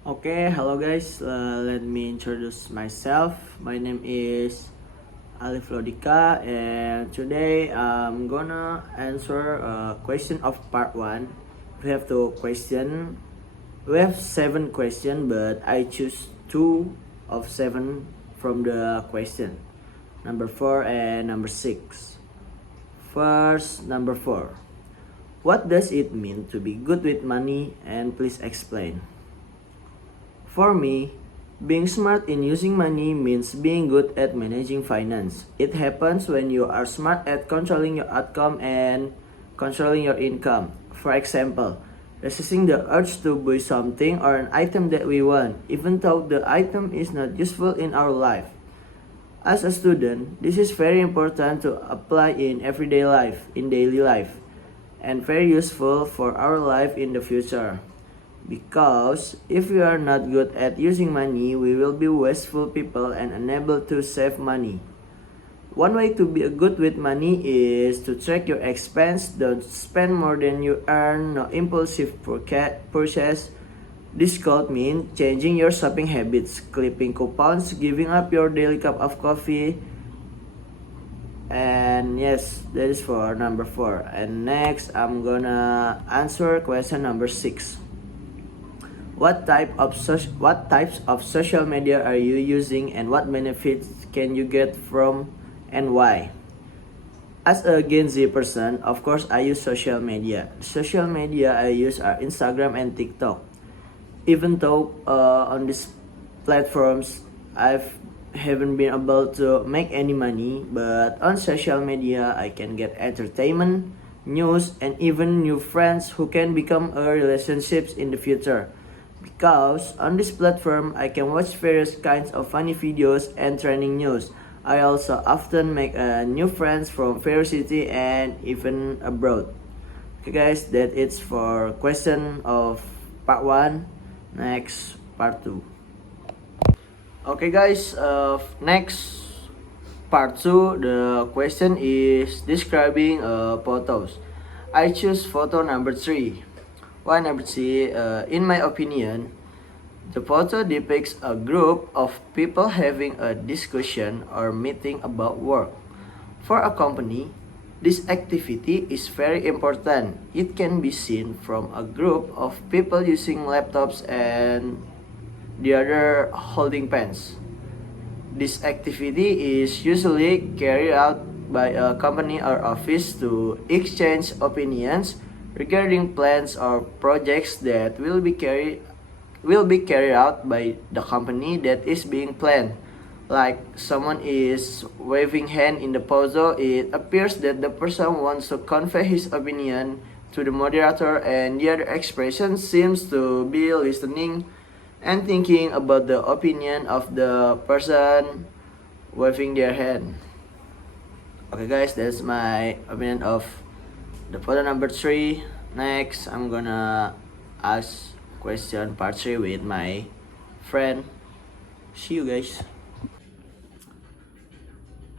Okay, hello guys. Let me introduce myself. My name is Alif Lodika, and today I'm gonna answer a question of part one. We have two question. We have seven question, but I choose two of seven from the question. Number four and number six. First, number four. What does it mean to be good with money? And please explain. For me, being smart in using money means being good at managing finance. It happens when you are smart at controlling your outcome and controlling your income. For example, resisting the urge to buy something or an item that we want, even though the item is not useful in our life. As a student, this is very important to apply in everyday life, in daily life, and very useful for our life in the future. Because if we are not good at using money, we will be wasteful people and unable to save money. One way to be good with money is to track your expense, don't spend more than you earn, no impulsive purchase. This could mean changing your shopping habits, clipping coupons, giving up your daily cup of coffee. And yes, that is for number four. And next, I'm gonna answer question number six. What types of social media are you using, and what benefits can you get from, and why? As a Gen Z person, of course I use social media. Social media I use are Instagram and TikTok. Even though on these platforms I haven't been able to make any money, but on social media I can get entertainment, news, and even new friends who can become a relationships in the future. Because on this platform, I can watch various kinds of funny videos and trending news. I also often make new friends from various city and even abroad. Okay guys, that it's for question of part 1. Next, part 2. Okay guys, next part 2, the question is describing photos. I choose photo number 3. Why number 3? In my opinion, the photo depicts a group of people having a discussion or meeting about work. For a company, this activity is very important. It can be seen from a group of people using laptops and the other holding pens. This activity is usually carried out by a company or office to exchange opinions regarding plans or projects that will be carried out by the company that is being planned. Like someone is waving hand in the photo, it appears that the person wants to convey his opinion to the moderator, and the other expression seems to be listening and thinking about the opinion of the person waving their hand. Okay guys, that's my opinion of the photo number 3. Next, I'm gonna ask question part 3 with my friend. See you guys.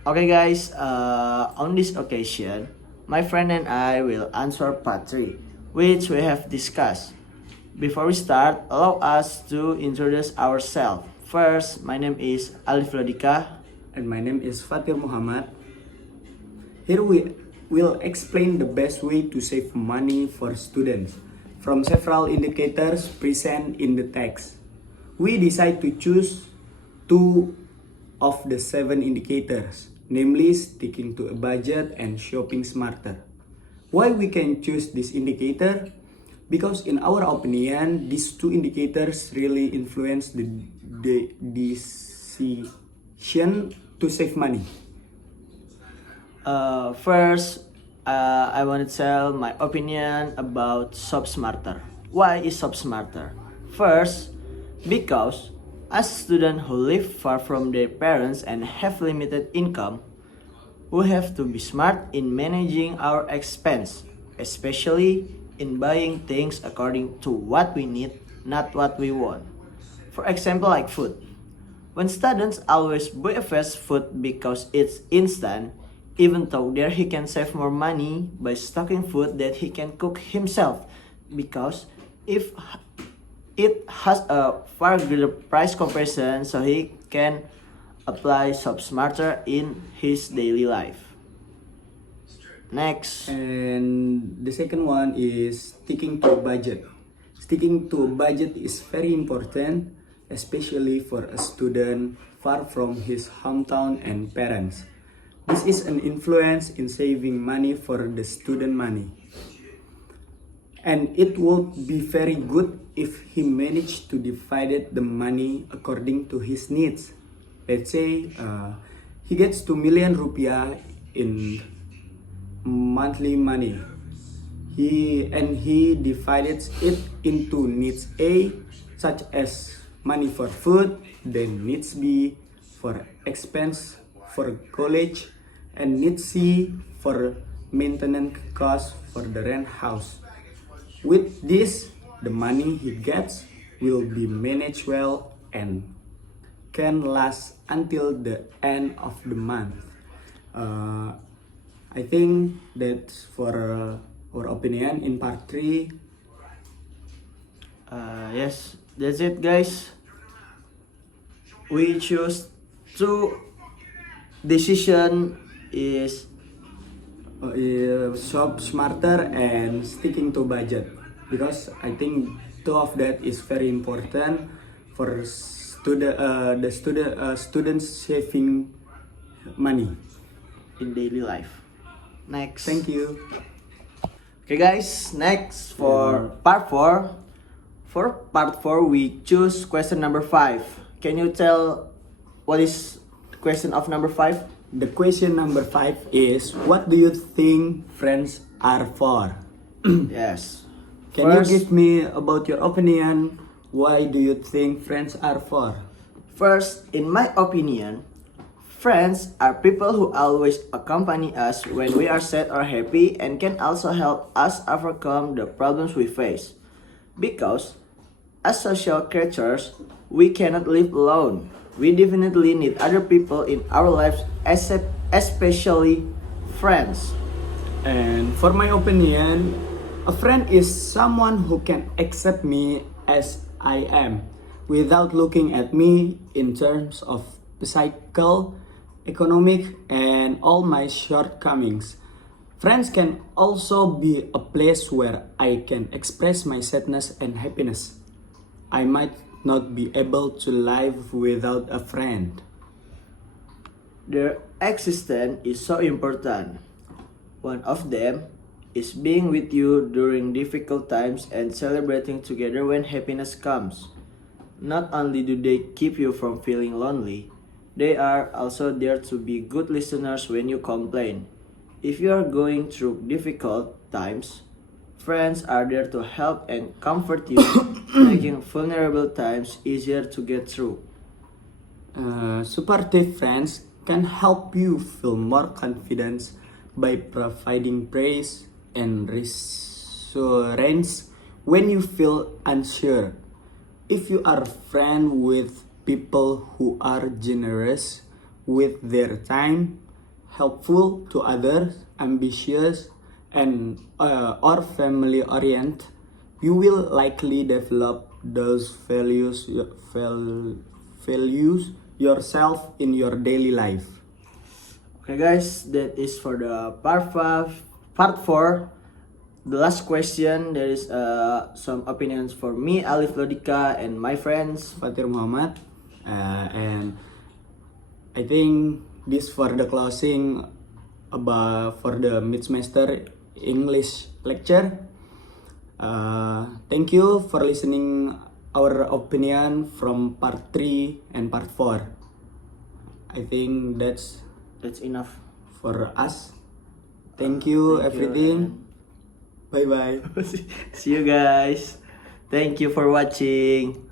Okay guys, on this occasion, my friend and I will answer part 3, which we have discussed. Before we start, allow us to introduce ourselves. First, my name is Alif Lodika. And my name is Fatir Muhammad. Here we will explain the best way to save money for students from several indicators present in the text. We decide to choose 2 of the 7 indicators, namely sticking to a budget and shopping smarter. Why we can choose this indicator? Because in our opinion, these 2 indicators really influence the decision to save money. First, I want to tell my opinion about Shop Smarter. Why is Shop Smarter? First, because as students who live far from their parents and have limited income, we have to be smart in managing our expense, especially in buying things according to what we need, not what we want. For example, like food. When students always buy a fast food because it's instant, even though there he can save more money by stocking food that he can cook himself. Because if it has a far greater price comparison, so he can apply shop smarter in his daily life. Next. And the second one is sticking to a budget. Sticking to a budget is very important, especially for a student far from his hometown and parents. This is an influence in saving money for the student money. And it would be very good if he managed to divide the money according to his needs. Let's say he gets 2 million rupiah in monthly money. He divides it into needs A, such as money for food, then needs B for expense for college, and needs C for maintenance costs for the rent house. With this, the money he gets will be managed well and can last until the end of the month. I think that's for our opinion in part 3. Yes, that's it, guys. We choose two decision is Shop smarter and sticking to budget, because I think two of that is very important for students saving money. in daily life. Next. Thank you. Okay, guys. Next for part 4. For part 4, we choose question number 5. Can you tell what is question of number 5? The question number 5 is, what do you think friends are for? Yes. Can you give me about your opinion? Why do you think friends are for? First, in my opinion, friends are people who always accompany us when we are sad or happy and can also help us overcome the problems we face. Because, as social creatures, we cannot live alone. We definitely need other people in our lives, especially friends. And for my opinion, a friend is someone who can accept me as I am without looking at me in terms of psychical, economic, and all my shortcomings. Friends can also be a place where I can express my sadness and happiness. I might not be able to live without a friend. Their existence is so important. One of them is being with you during difficult times and celebrating together when happiness comes. Not only do they keep you from feeling lonely, they are also there to be good listeners when you complain. If you are going through difficult times, friends are there to help and comfort you, making vulnerable times easier to get through. Supportive friends can help you feel more confidence by providing praise and reassurance when you feel unsure. If you are friend with people who are generous with their time, helpful to others, ambitious, and or family oriented, you will likely develop those values yourself in your daily life. Okay, guys, that is for the part 4. The last question, there is some opinions for me, Alif, Lodika, and my friends. Fatir Muhammad, and I think this for the closing about for the mid semester English lecture. Thank you for listening our opinion from part 3 and part 4. I think that's enough for us. Thank you, everything. Bye bye. See you guys. Thank you for watching.